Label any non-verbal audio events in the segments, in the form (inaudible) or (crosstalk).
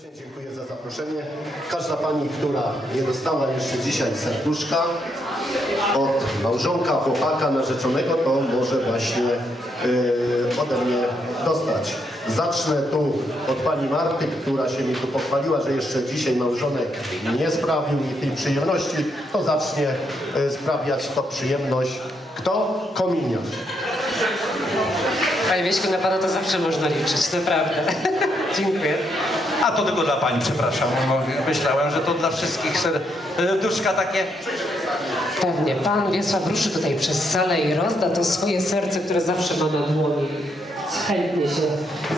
Serdecznie dziękuję za zaproszenie. Każda pani, która nie dostała jeszcze dzisiaj serduszka od małżonka, chłopaka, narzeczonego, to może właśnie yy, ode mnie dostać. Zacznę tu od pani Marty, która się mi tu pochwaliła, że jeszcze dzisiaj małżonek nie sprawił mi tej przyjemności, to zacznie yy, sprawiać to przyjemność. Kto? Kominiarz. Panie Wieśku, na Pana to zawsze można liczyć, naprawdę. (laughs) Dziękuję. A to tylko dla pani, przepraszam. Myślałem, że to dla wszystkich serduszka takie. Pewnie. Pan Wiesław ruszy tutaj przez salę i rozda to swoje serce, które zawsze ma na dłoni. Chętnie się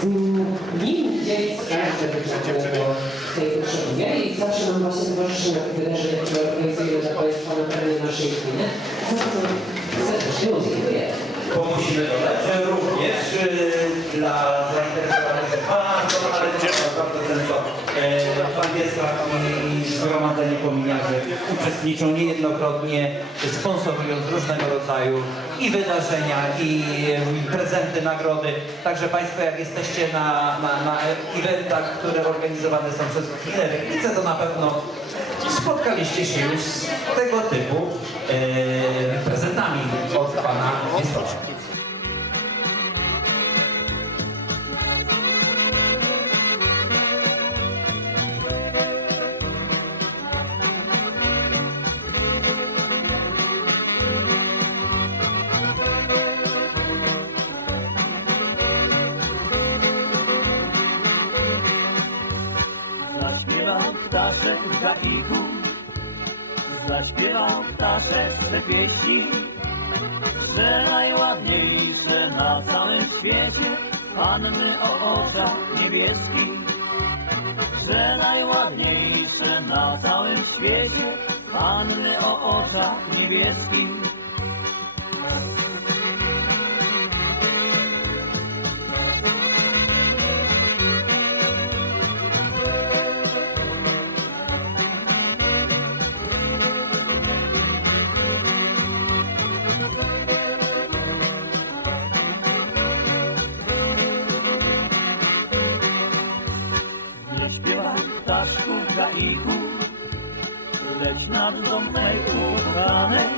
z nim nim dzieli kto tej potrzebuje. I zawsze nam właśnie towarzyszy na tych wydarzeniach, które organizujemy dla Państwa na terenie naszej gminy. Serdecznie dziękuję. Bo musimy dodać, że również y, dla zainteresowanych bardzo, ale bardzo, bardzo często e, pan Wiesław i Zgromadzenie Kominiarzy uczestniczą niejednokrotnie, sponsorując różnego rodzaju i wydarzenia, i prezenty, nagrody. Także Państwo jak jesteście na, na, na eventach, które organizowane są przez Rybnice, to na pewno spotkaliście się już z tego typu e, ptaszek w gaiku, zaśpiewał ptaszek swe pieści, że najładniejsze na całym świecie panny o oczach niebieskich, że najładniejsze na całym świecie panny o oczach niebieskich. Mej ukochanej.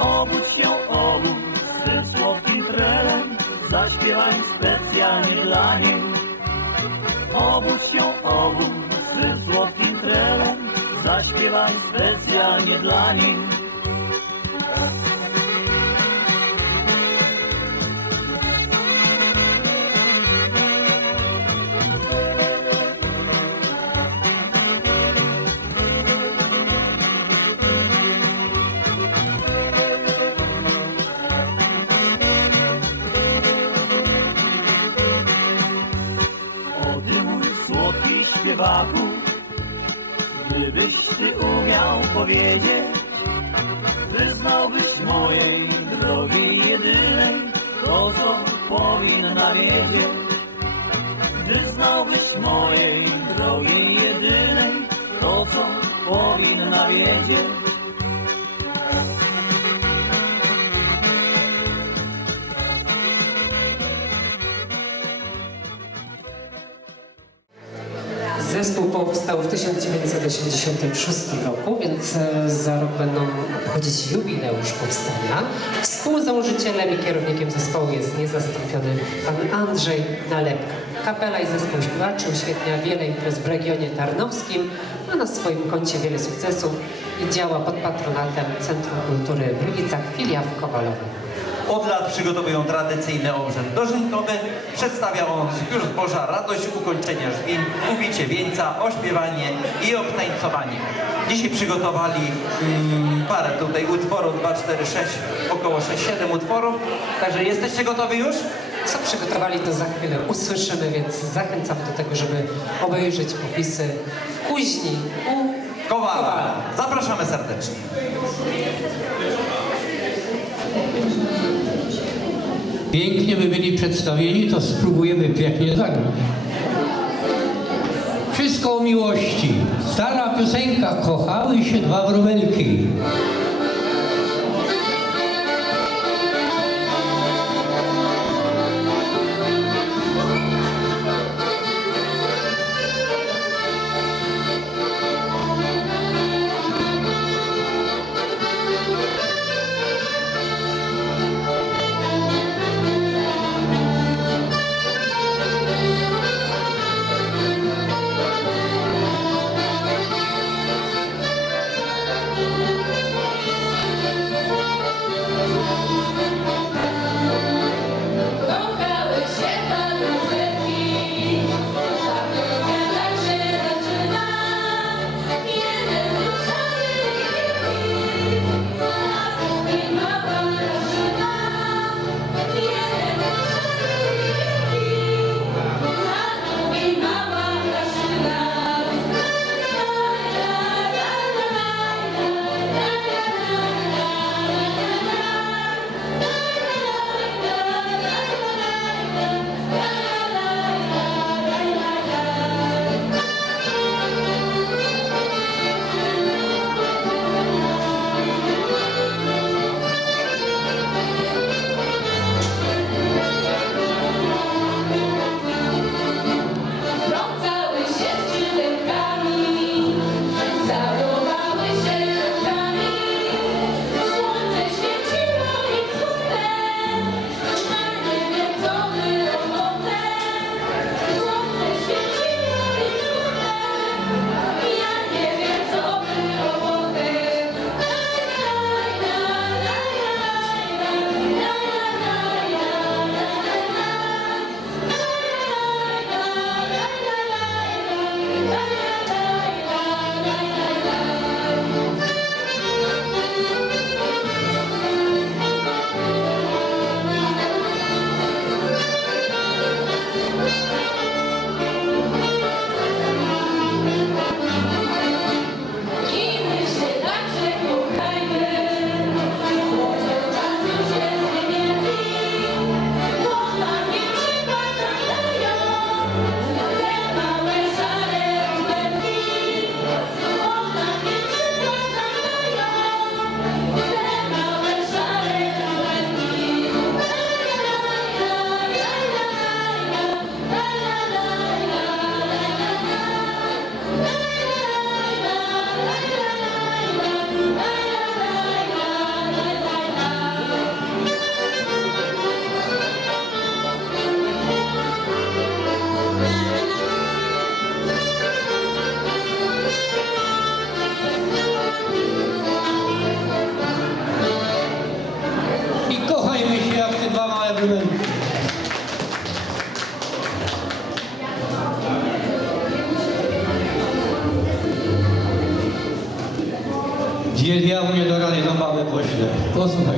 Obudź się, obudź z słodkim trelem, zaśpiewaj specjalnie dla niej. Obudź się, obudź z słodkim trelem, zaśpiewaj specjalnie dla niej. Śpiewaku, gdybyś ty umiał powiedzieć, wyznałbyś mojej drogi jedynej to, co powinna wiedzieć. 1986 roku, więc e, za rok będą obchodzić jubileusz powstania. Współzałożycielem i kierownikiem zespołu jest niezastąpiony pan Andrzej Nalepka. Kapela i zespół śpiewaczy uświetnia wiele imprez w regionie tarnowskim, ma na swoim koncie wiele sukcesów i działa pod patronatem Centrum Kultury w Rybicach, filia w Kowalowej. Od lat przygotowują tradycyjny obrzęd dożynkowy. Przedstawia on zbiór zboża, radość ukończenia żwin, ubicie wieńca, ośpiewanie i obtańcowanie. Dzisiaj przygotowali mm, parę tutaj utworów, 2, 4, 6, około 6-7 utworów. Także jesteście gotowi już? Co przygotowali, to za chwilę usłyszymy, więc zachęcam do tego, żeby obejrzeć popisy w kuźni u Kowala. Zapraszamy serdecznie. Pięknie by byli przedstawieni, to spróbujemy pięknie zagrać. Wszystko o miłości. Stara piosenka, kochały się dwa wróbelki. не точно. Послухай.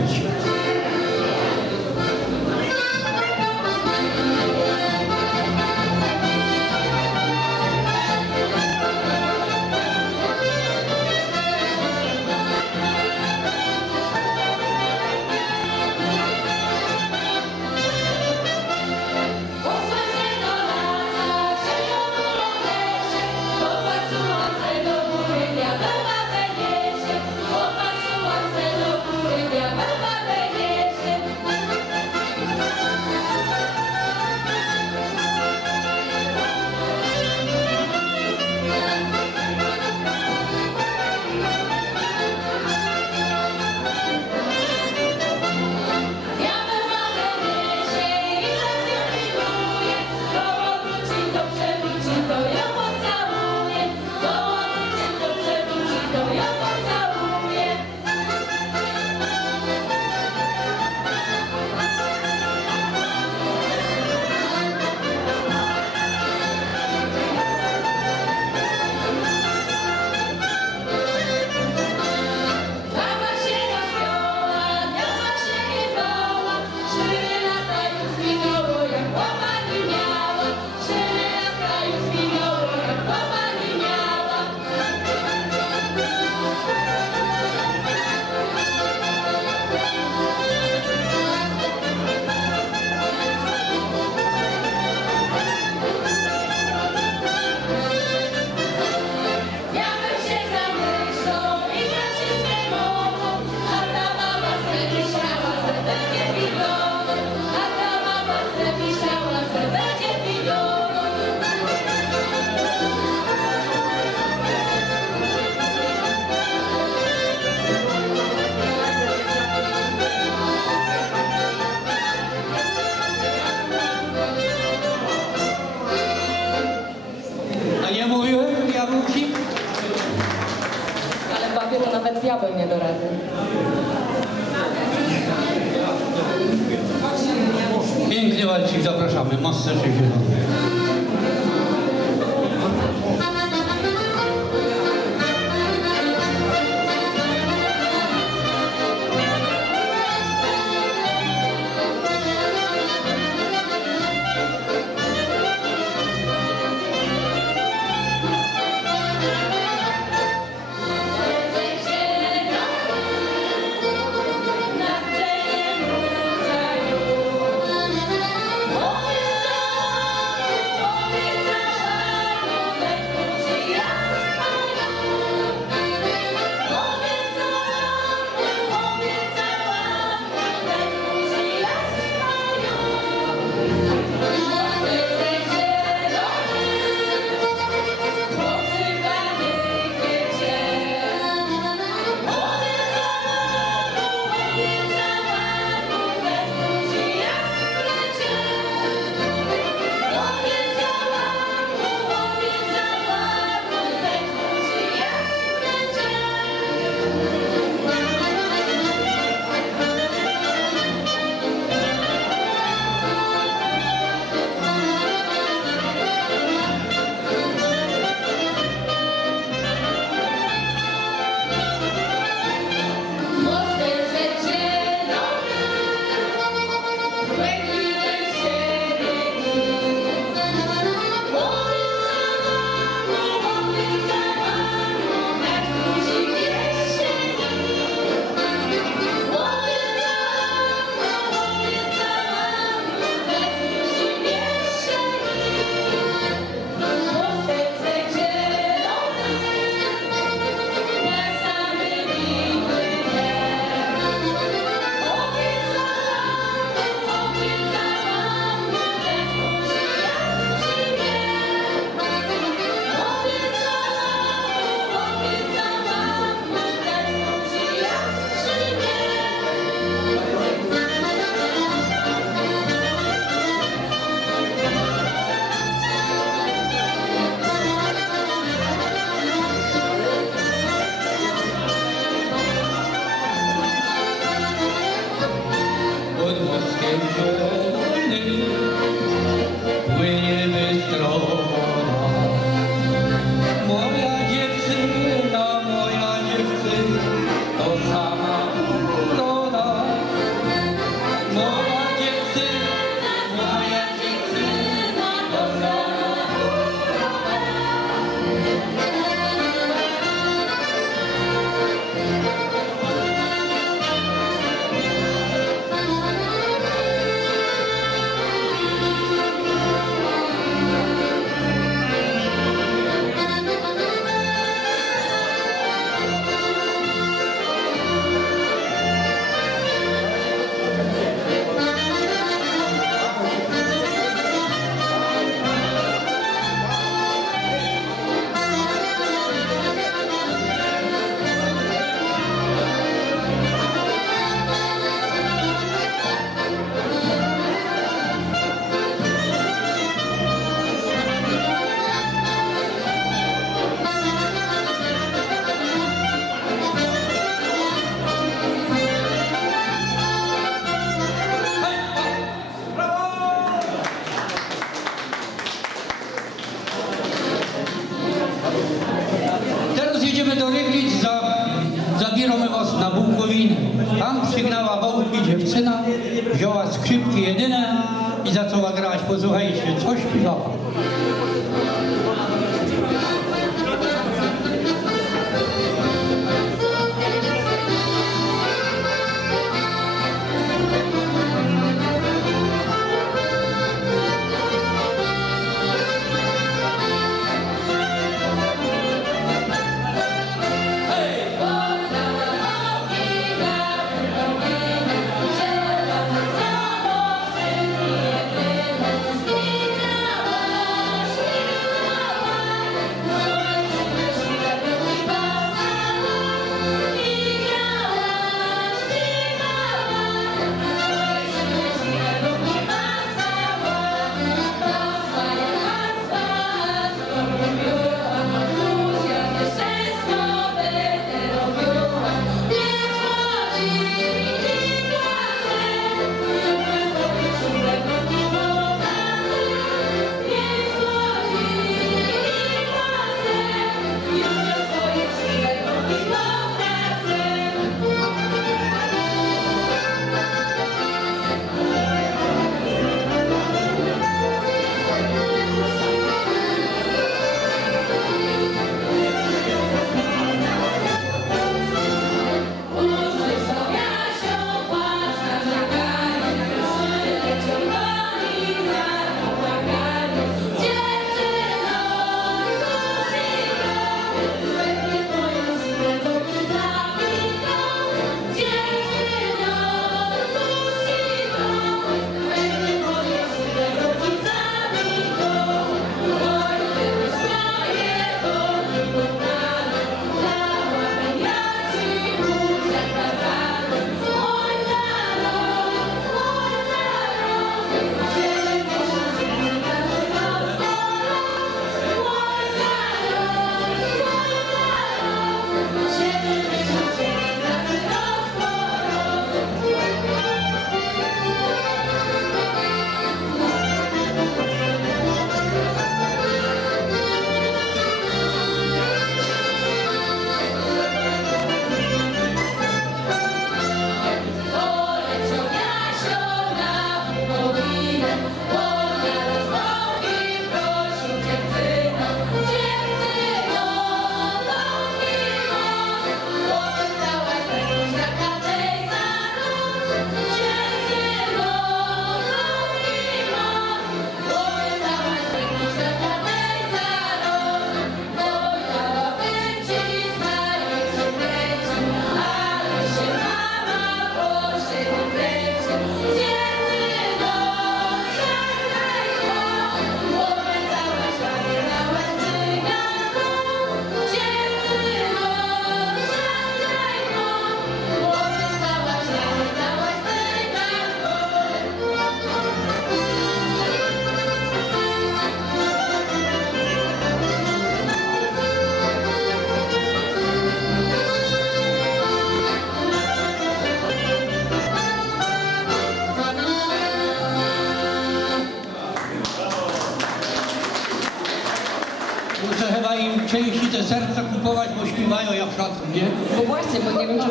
Zapraszamy. Masterze zielony. Serce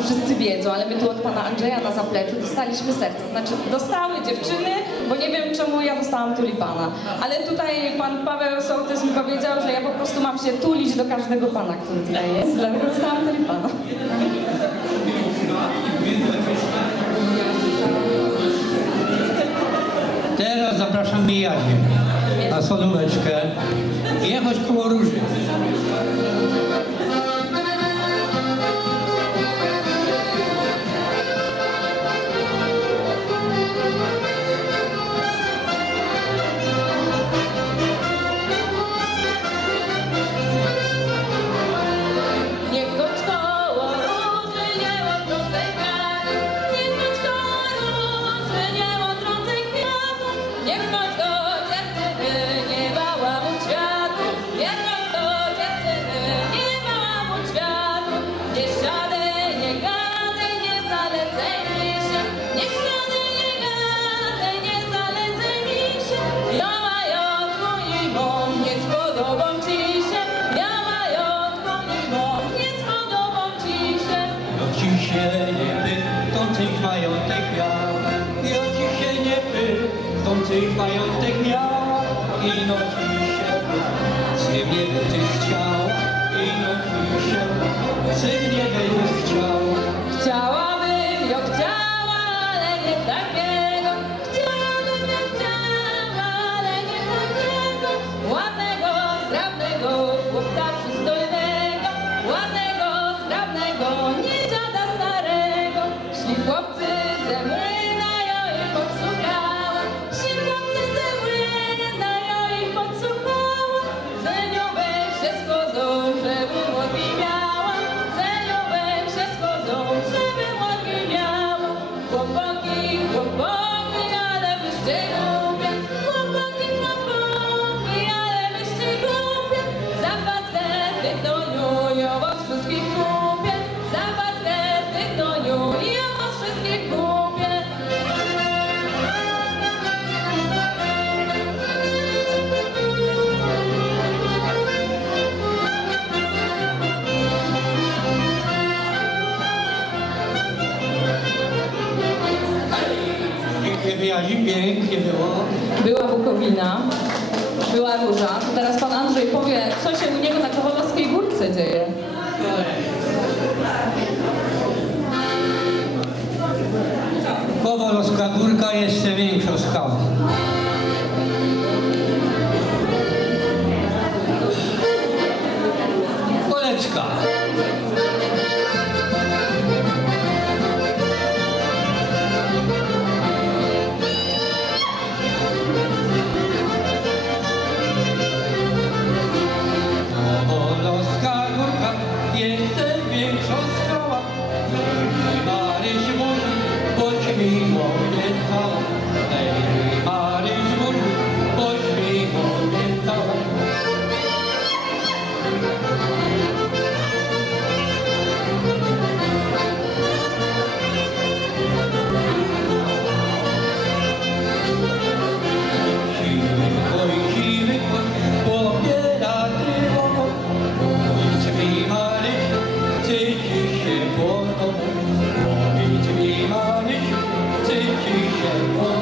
wszyscy wiedzą, ale my tu od pana Andrzeja na zapleczu dostaliśmy serce. Znaczy, dostały dziewczyny, bo nie wiem, czemu ja dostałam tulipana. Ale tutaj pan Paweł Sołtys mi powiedział, że ja po prostu mam się tulić do każdego pana, który tutaj jest, dlatego dostałam tulipana. Teraz zapraszam Mijazie na solóweczkę. Jechać koło róży. Ty majątek miała i nogi się Ty mnie będziesz chciała i nogi się Ty mnie będziesz Była róża. Teraz pan Andrzej powie, co się u niego na Kowalowskiej Górce dzieje. Kowalowska Górka jest większą skałą. Yeah.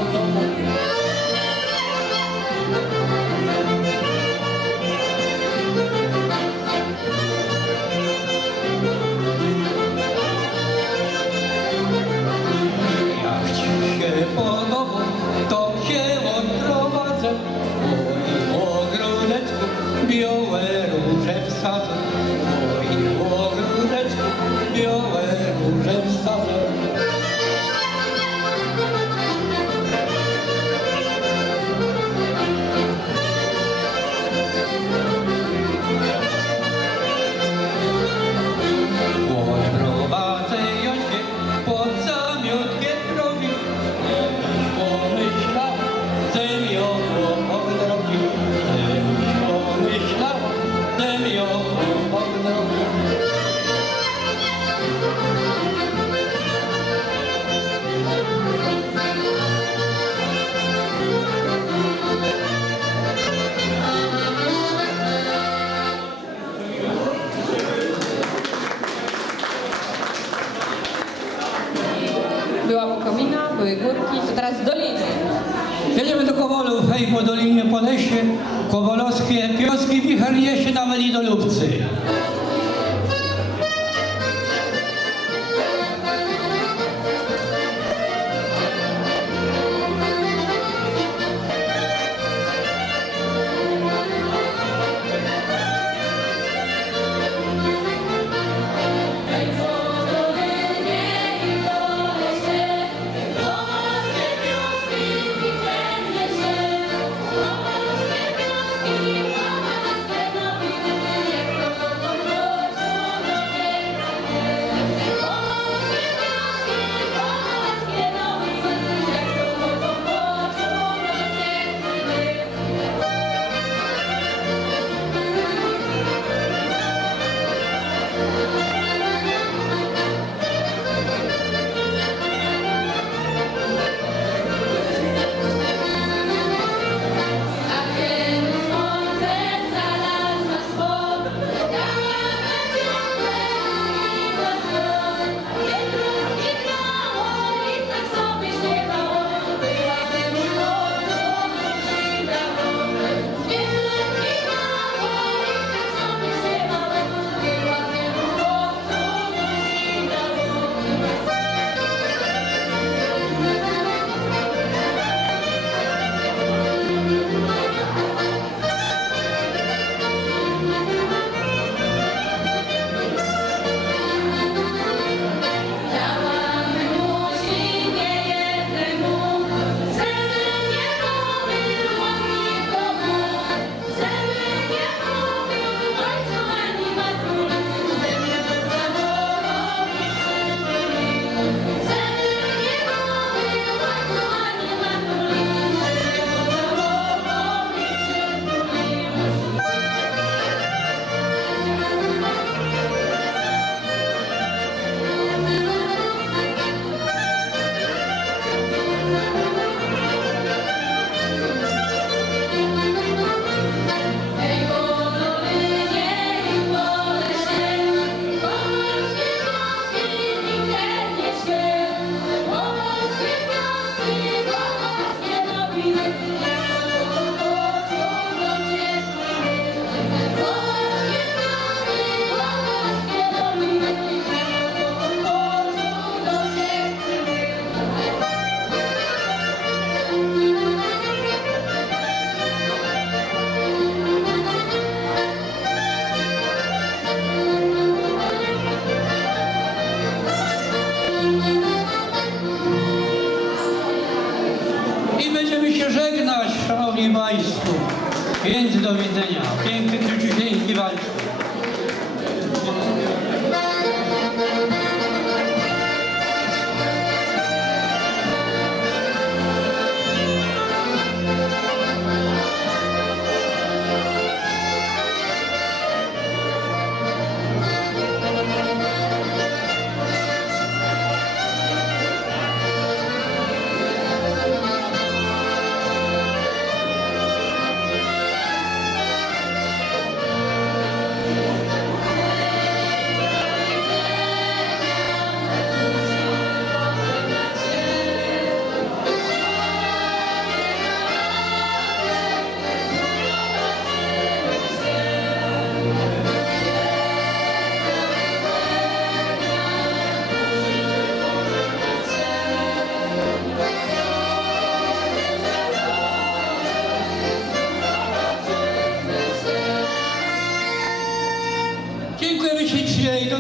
Więc do widzenia. Piękny, króciuteńki walcz.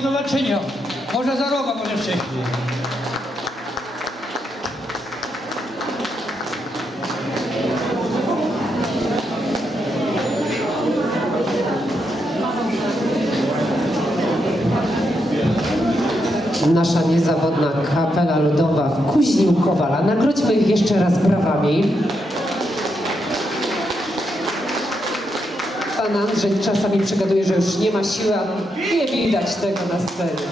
Do zobaczenia. Może za rok, a może wcześniej. Nasza niezawodna kapela ludowa w Kuźniu Kowala. Nagrodźmy ich jeszcze raz brawami. Andrzej czasami przegaduje, że już nie ma siły, a nie widać tego na scenie.